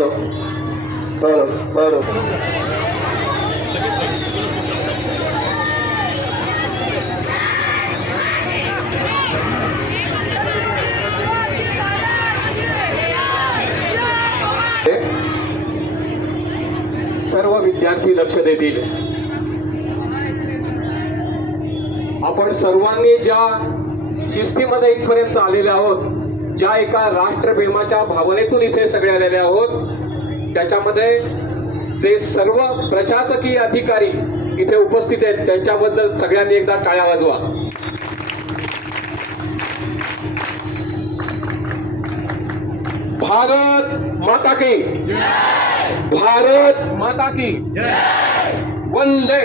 बरं. बरं बरं. सर्व विद्यार्थी लक्ष देतील. आपण सर्वांनी ज्या शिस्तीमध्ये इथपर्यंत आलेले आहोत ज्या एका राष्ट्रप्रेमाच्या भावनेतून इथे सगळे आलेले आहोत त्याच्यामध्ये जे सर्व प्रशासकीय अधिकारी इथे उपस्थित आहेत. त्यांच्याबद्दल सगळ्यांनी एकदा टाळ्या वाजवा. भारत माता की. भारत माता की. वंदे.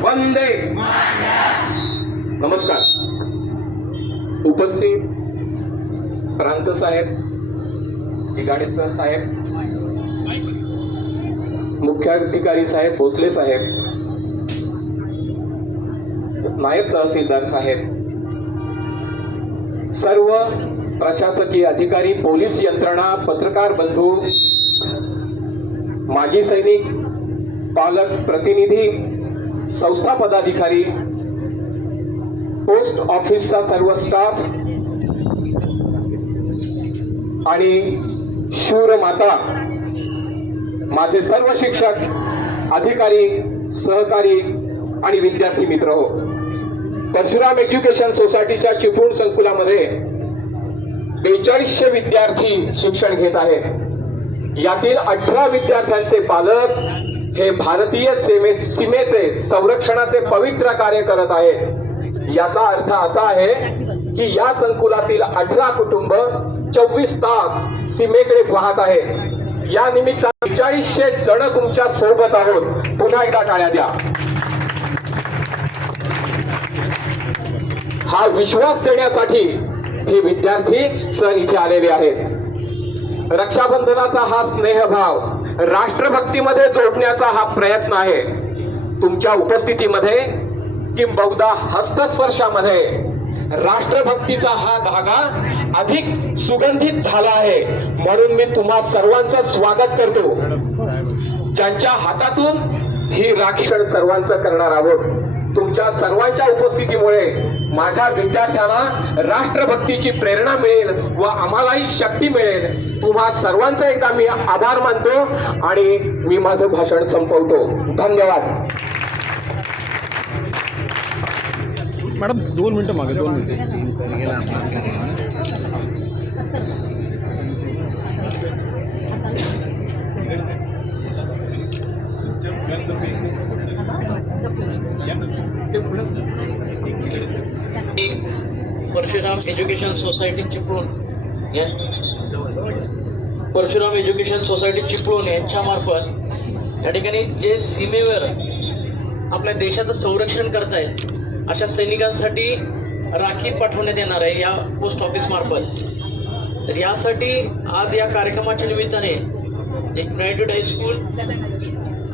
वंदे. नमस्कार. उपस्थित प्रांत साहेब जिगाडेसर साहेब मुख्याधिकारी साहेब भोसले साहेब नायब तहसीलदार साहेब सर्व प्रशासकीय अधिकारी पोलीस यंत्रणा पत्रकार बंधू माजी सैनिक पालक प्रतिनिधी संस्था पदाधिकारी पोस्ट ऑफिसचा सर्व स्टाफ आणि शूर माता माझे सर्व शिक्षक अधिकारी सहकारी आणि विद्यार्थी मित्र हो. परशुराम एज्युकेशन सोसायटीच्या चिपळूण संकुलामध्ये बेचाळीसशे विद्यार्थी शिक्षण घेत आहेत. यातील अठरा विद्यार्थ्यांचे पालक हे भारतीय सीमे सीमेचे संरक्षणाचे पवित्र कार्य करत आहेत. याचा अर्थ असा आहे की या संकुलातील अठरा कुटुंब चोवीस तास सीमेकडे पाहत आहे या निमित्तानं बेचाळीसशे जण तुमच्यासोबत आहोत. पुन्हा एकदा टाळ्या द्या. हा विश्वास देण्यासाठी हे विद्यार्थी सर इथे आलेले आहेत. रक्षाबंधनाचा हा स्नेहभाव राष्ट्रभक्तीमध्ये जोडण्याचा हा प्रयत्न आहे. तुमच्या उपस्थितीमध्ये किंबहुदा हस्तस्पर्शामध्ये राष्ट्रभक्तीचा हा धागा अधिक सुगंधित झाला आहे. म्हणून मी तुम्हा सर्वांचं स्वागत करतो. ज्यांच्या हातातून ही राखी सर्वांचं करणार आहोत. तुमच्या सर्वांच्या उपस्थितीमुळे माझ्या विद्यार्थ्यांना राष्ट्रभक्तीची प्रेरणा मिळेल व आम्हालाही शक्ती मिळेल. तुम्हा सर्वांचा एकदा मी आभार मानतो आणि मी माझं भाषण संपवतो. धन्यवाद. मॅडम दोन मिनटं मागे दोन मिनटं. परशुराम एज्युकेशन सोसायटी चिपळूण या परशुराम एज्युकेशन सोसायटी चिपळूण यांच्यामार्फत या ठिकाणी जे सीमेवर आपल्या देशाचं संरक्षण करतायत अशा सैनिकांसाठी राखी पाठवण्यात येणार आहे या पोस्ट ऑफिस मार्फत. तर यासाठी आज या कार्यक्रमाच्या निमित्ताने युनायटेड हायस्कूल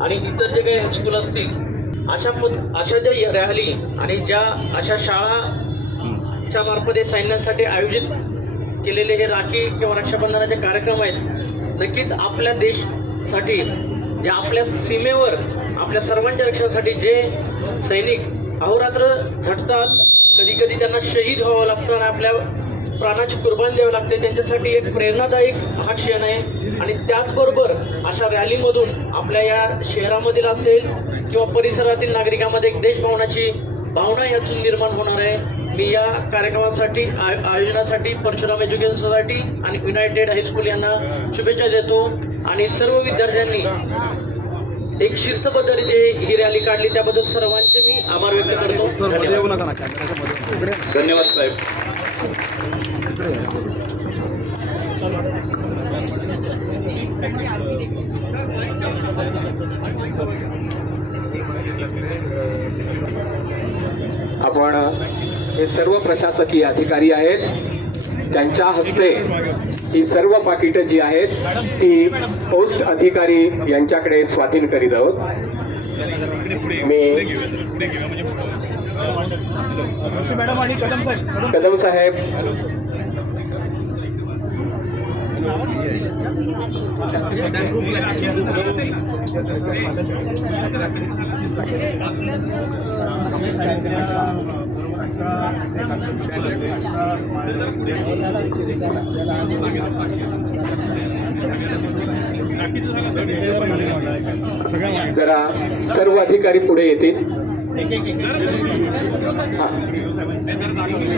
आणि इतर जे काही हायस्कूल असतील अशा पद अशा ज्या रॅली आणि ज्या अशा शाळाच्या मार्फत हे सैन्यांसाठी आयोजित केलेले हे राखी किंवा रक्षाबंधनाचे कार्यक्रम आहेत नक्कीच आपल्या देशसाठी जे आपल्या सीमेवर आपल्या सर्वांच्या रक्षणासाठी जे सैनिक अहोरात्र झटतात. कधी कधी त्यांना शहीद व्हावं लागतं आणि आपल्या प्राणाची कुर्बानी द्यावी लागते. त्यांच्यासाठी एक प्रेरणादायक हा क्षण आहे. आणि त्याचबरोबर अशा रॅलीमधून आपल्या या शहरामधील असेल किंवा परिसरातील नागरिकांमध्ये एक देशभावनाची भावना यातून निर्माण होणार आहे. मी या कार्यक्रमासाठी आय- आयोजनासाठी परशुराम एज्युकेशन सोसायटी आणि युनायटेड हायस्कूल यांना शुभेच्छा देतो. आणि सर्व विद्यार्थ्यांनी एक शिस्तबद्ध रीती ही रॅली काढली. त्याबद्दल सर्वांचे मी आभार व्यक्त करतो सरमध्ये धन्यवाद. साहेब. आपण हे सर्व प्रशासकीय अधिकारी आहेत त्यांच्या हस्ते ही सर्व पाकिटं जी आहेत ती पोस्ट अधिकारी यांच्याकडे स्वाधीन करीत आहोत मी मॅडम आणि कदम साहेब कदम साहेब जरा सर्व अधिकारी पुढे येतील.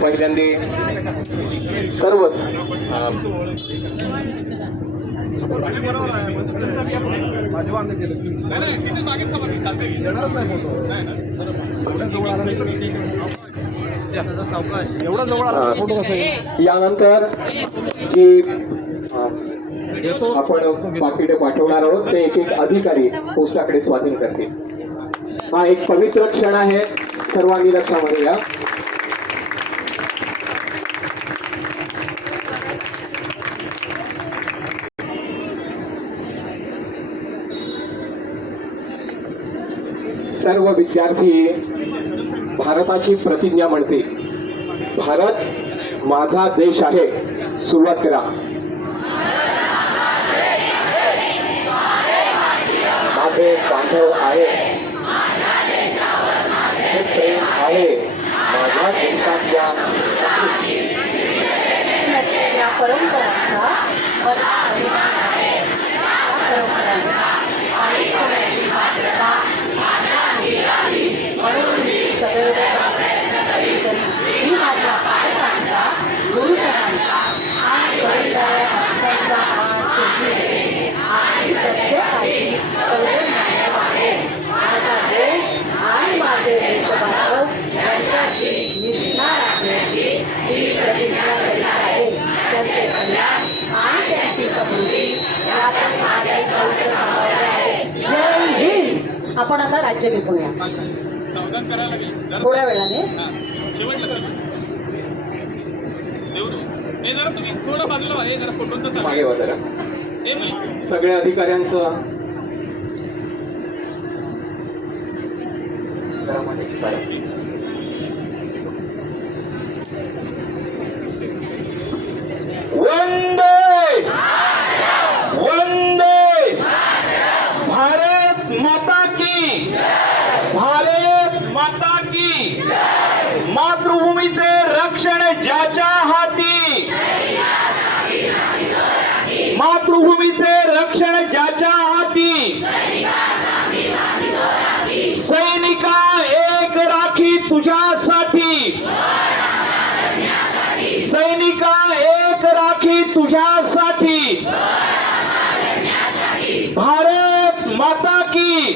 पहिल्यांदा सर्व? यानंतर जी आपण पाकिटे पाठवणार आहोत. ते एक एक अधिकारी पोस्टाकडे स्वाधीन करतील. हा एक पवित्र क्षण आहे. सर्वांनी लक्षामध्ये या सर्व विद्यार्थी भारताची प्रतिज्ञा म्हणते भारत माझा देश आहे. सुरुवात करा. बांधव आहे हे प्रेम आहे माझ्या देशातल्या या परंपरांचा आपण आता राज्य घेऊया थोड्या वेळाने. सगळ्या अधिकाऱ्यांचं. वंदे भारत माता की भारत माता की मातृभूमीचे रक्षण ज्याच्या हाती मातृभूमीचे रक्षण ज्याच्या हाती. सैनिका एक राखी तुझ्यासाठी. सैनिका एक राखी तुझ्यासाठी. भारत माता की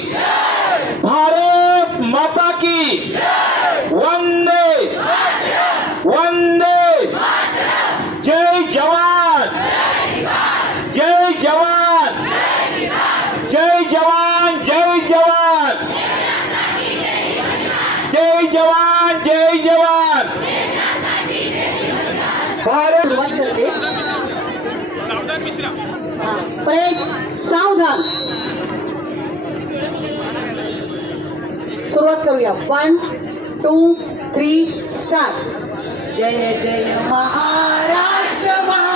भारत माता की वंदे वंदे जय जवान जय जवान जय जवान जय जवान जय जवान जय जवान भारत सुरुवात करते हा, प्रेम सावधान. सुरुवात करूया. वन टू थ्री स्टार्ट जय जय महाराष्ट्र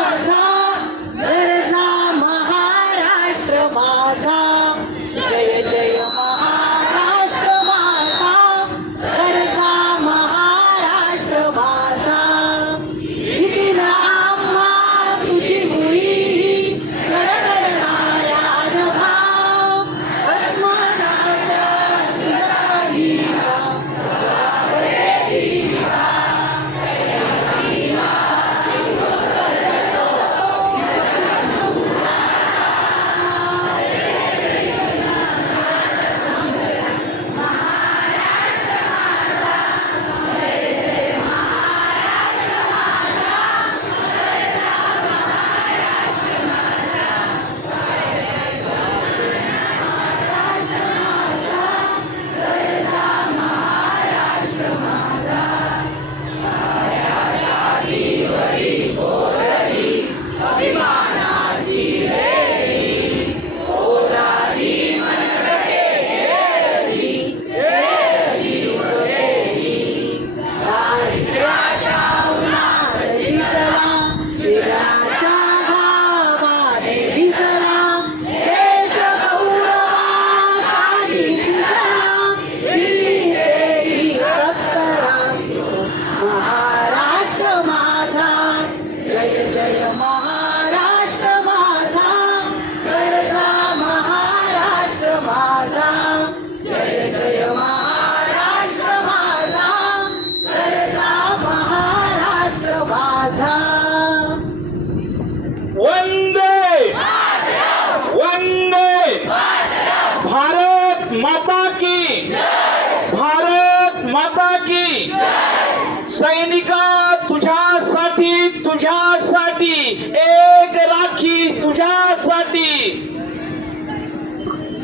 तुझ्यासाठी.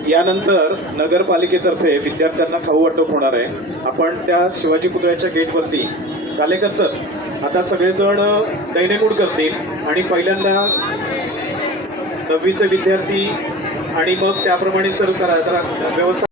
यानंतर नगरपालिकेतर्फे विद्यार्थ्यांना खाऊ वाटप होणार आहे. आपण त्या शिवाजी पुतळ्याच्या गेटवरती कालेकर सर आता सगळेजण दैनेकूड करतील आणि पहिल्यांदा नववीचे विद्यार्थी आणि मग त्याप्रमाणे सर करा व्यवस्था